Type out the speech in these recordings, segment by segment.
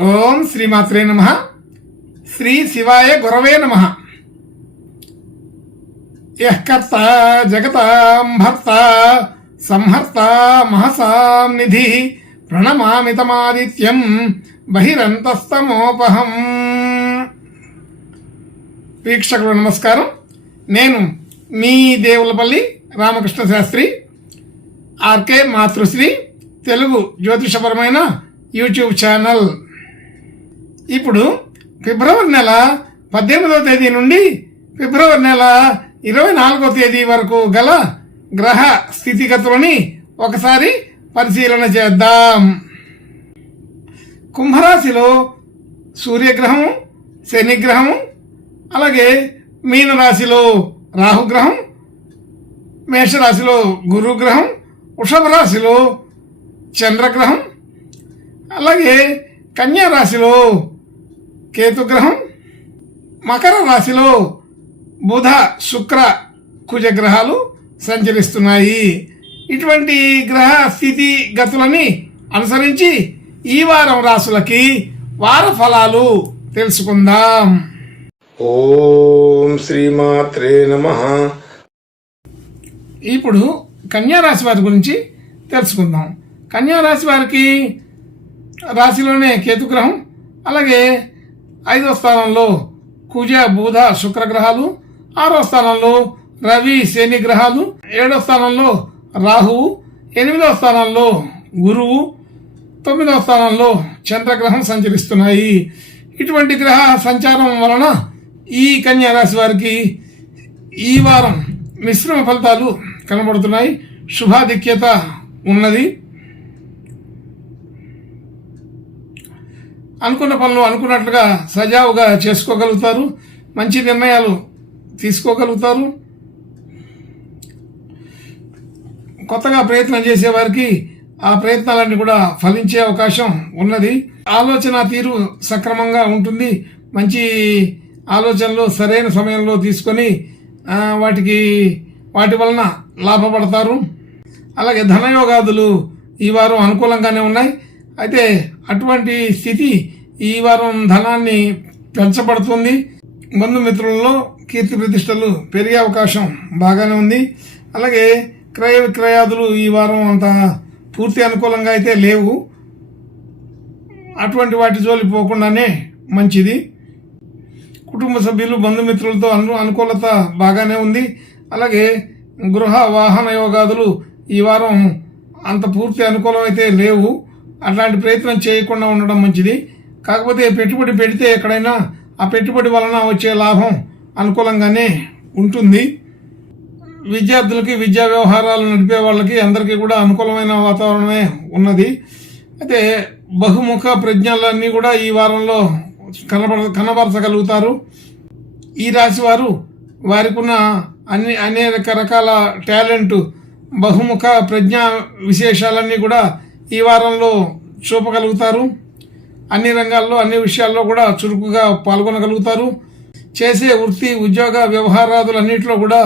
ఓం శ్రీమాత్రే నమః. శ్రీ శివాయ గురవే నమః. యః కర్త జగతాం భర్త సంహర్త మహసాం నిధి ప్రణమామితమాదిత్యం బహిరంతస్తమోపహం. వీక్షకులు నమస్కారం. నేను మీ దేవులపల్లి రామకృష్ణ శాస్త్రి, ఆర్కే మాతృశ్రీ తెలుగు జ్యోతిషపరమైన యూట్యూబ్ ఛానల్. ఇప్పుడు ఫిబ్రవరి నెల 18వ తేదీ నుండి ఫిబ్రవరి నెల 24వ తేదీ వరకు గల గ్రహ స్థితిగతులని ఒకసారి పరిశీలన చేద్దాం. కుంభరాశిలో సూర్యగ్రహం, శనిగ్రహం, అలాగే మీనరాశిలో రాహుగ్రహం, మేషరాశిలో గురుగ్రహం, వృషభ రాశిలో చంద్రగ్రహం, అలాగే కన్యా రాశిలో కేతుగ్రహం, మకర రాశిలో బుధ శుక్ర కుజ గ్రహాలు సంచరిస్తున్నాయి. ఇటువంటి గ్రహ స్థితి గతులని అనుసరించి ఈ వారం రాశులకి వార ఫలాలు తెలుసుకుందాం. ఓం శ్రీమాత్రే నమః. ఇప్పుడు కన్యా రాశి వారి గురించి తెలుసుకుందాం. కన్యా రాశి వారికి రాశిలోనే కేతుగ్రహం, అలాగే 5వ స్థానంలో కుజ బుధ శుక్ర గ్రహాలు, 6వ స్థానంలో రవి శని గ్రహాలు, 7వ స్థానంలో రాహువు, 8వ స్థానంలో గురువు, 9వ స్థానంలో చంద్రగ్రహం సంచరిస్తున్నాయి. ఇటువంటి గ్రహ సంచారం వలన ఈ కన్యా రాశి వారికి ఈ వారం మిశ్రమ ఫలితాలు కనబడుతున్నాయి. శుభాధిక్యత ఉన్నది. అనుకున్న పనులు అనుకున్నట్లుగా సజావుగా చేసుకోగలుగుతారు. మంచి నిర్ణయాలు తీసుకోగలుగుతారు. కొత్తగా ప్రయత్నం చేసేవారికి ఆ ప్రయత్నాలన్నీ కూడా ఫలించే అవకాశం ఉన్నది. ఆలోచన తీరు సక్రమంగా ఉంటుంది. మంచి ఆలోచనలు సరైన సమయంలో తీసుకొని వాటి వలన లాభపడతారు. అలాగే ధనయోగాదులు ఈ వారం అనుకూలంగానే ఉన్నాయి. అయితే అటువంటి స్థితి ఈ వారం ధనాన్ని పెంచబడుతుంది. బంధుమిత్రులలో కీర్తి ప్రతిష్టలు పెరిగే అవకాశం బాగానే ఉంది. అలాగే క్రయ విక్రయాదులు ఈ వారం అంత పూర్తి అనుకూలంగా అయితే లేవు. అటువంటి వాటి జోలి పోకుండానే మంచిది. కుటుంబ సభ్యులు బంధుమిత్రులతో అనుకూలత బాగానే ఉంది. అలాగే గృహ వాహన యోగాదులు ఈ వారం అంత పూర్తి అనుకూలం అయితే లేవు. అట్లాంటి ప్రయత్నం చేయకుండా ఉండడం మంచిది. కాకపోతే పెట్టుబడి పెడితే ఎక్కడైనా ఆ పెట్టుబడి వలన వచ్చే లాభం అనుకూలంగానే ఉంటుంది. విద్యార్థులకి, విద్యా వ్యవహారాలు నడిపే వాళ్ళకి అందరికీ కూడా అనుకూలమైన వాతావరణమే ఉన్నది. అయితే బహుముఖ ప్రజ్ఞలన్నీ కూడా ఈ వారంలో కనబరచగలుగుతారు. ఈ రాశి వారు వారికి ఉన్న అనేక రకాల టాలెంట్, బహుముఖ ప్రజ్ఞా విశేషాలన్నీ కూడా ఈ వారంలో చూపగలుగుతారు. అన్ని రంగాల్లో, అన్ని విషయాల్లో కూడా చురుకుగా పాల్గొనగలుగుతారు. చేసే వృత్తి, ఉద్యోగ వ్యవహారాదులన్నింటిలో కూడా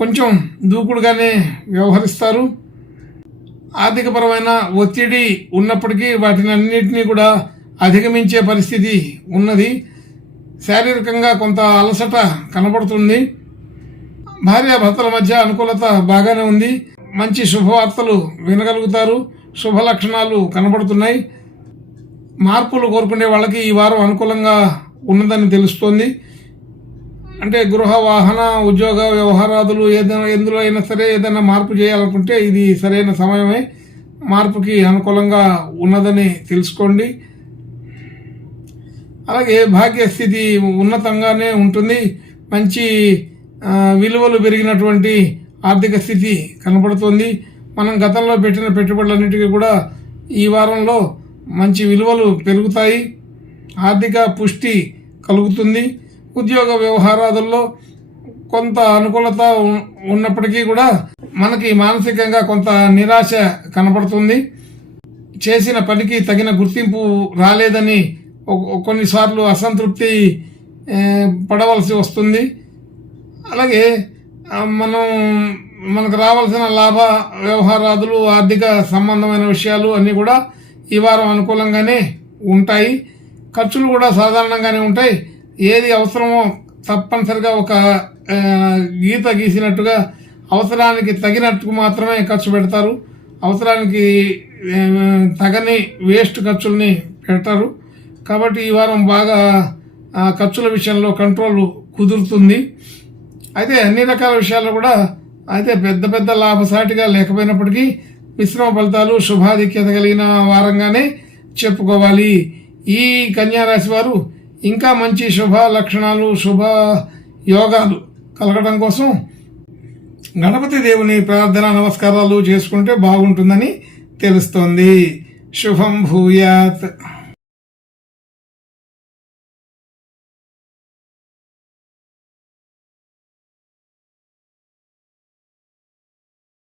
కొంచెం దూకుడుగానే వ్యవహరిస్తారు. ఆర్థికపరమైన ఒత్తిడి ఉన్నప్పటికీ వాటిని అన్నింటినీ కూడా అధిగమించే పరిస్థితి ఉన్నది. శారీరకంగా కొంత అలసట కనబడుతుంది. భార్యాభర్తల మధ్య అనుకూలత బాగానే ఉంది. మంచి శుభవార్తలు వినగలుగుతారు. శుభ లక్షణాలు కనబడుతున్నాయి. మార్పులు కోరుకునే వాళ్ళకి ఈ వారం అనుకూలంగా ఉన్నదని తెలుస్తోంది. అంటే గృహ వాహన ఉద్యోగ వ్యవహారాదులు ఎందులో అయినా సరే ఏదైనా మార్పు చేయాలనుకుంటే ఇది సరైన సమయమే. మార్పుకి అనుకూలంగా ఉన్నదని తెలుసుకోండి. అలాగే భాగ్యస్థితి ఉన్నతంగానే ఉంటుంది. మంచి విలువలు పెరిగినటువంటి ఆర్థిక స్థితి కనబడుతుంది. మనం గతంలో పెట్టిన పెట్టుబడులన్నిటికీ కూడా ఈ వారంలో మంచి విలువలు పెరుగుతాయి. ఆర్థిక పుష్టి కలుగుతుంది. ఉద్యోగ వ్యవహారాదుల్లో కొంత అనుకూలత ఉన్నప్పటికీ కూడా మనకి మానసికంగా కొంత నిరాశ కనబడుతుంది. చేసిన పనికి తగిన గుర్తింపు రాలేదని కొన్నిసార్లు అసంతృప్తి పడవలసి వస్తుంది. అలాగే మనకు రావాల్సిన లాభ వ్యవహారాదులు, ఆర్థిక సంబంధమైన విషయాలు అన్నీ కూడా ఈ వారం అనుకూలంగానే ఉంటాయి. ఖర్చులు కూడా సాధారణంగానే ఉంటాయి. ఏది అవసరమో తప్పనిసరిగా ఒక గీత గీసినట్టుగా అవసరానికి తగినట్టు మాత్రమే ఖర్చు పెడతారు. అవసరానికి తగని వేస్ట్ ఖర్చుల్ని పెడతారు. కాబట్టి ఈ వారం బాగా ఖర్చుల విషయంలో కంట్రోల్ కుదురుతుంది. అయితే అన్ని రకాల విషయాల్లో కూడా అయితే పెద్ద పెద్ద లాభసాటిగా లేకపోయినప్పటికీ మిశ్రమ ఫలితాలు శుభాధిక్యత కలిగిన వారంగానే చెప్పుకోవాలి. ఈ కన్యారాశి వారు ఇంకా మంచి శుభ లక్షణాలు శుభ యోగాలు కలగడం కోసం గణపతి దేవుని ప్రార్థన నమస్కారాలు చేసుకుంటే బాగుంటుందని తెలుస్తోంది. శుభం భూయాత్.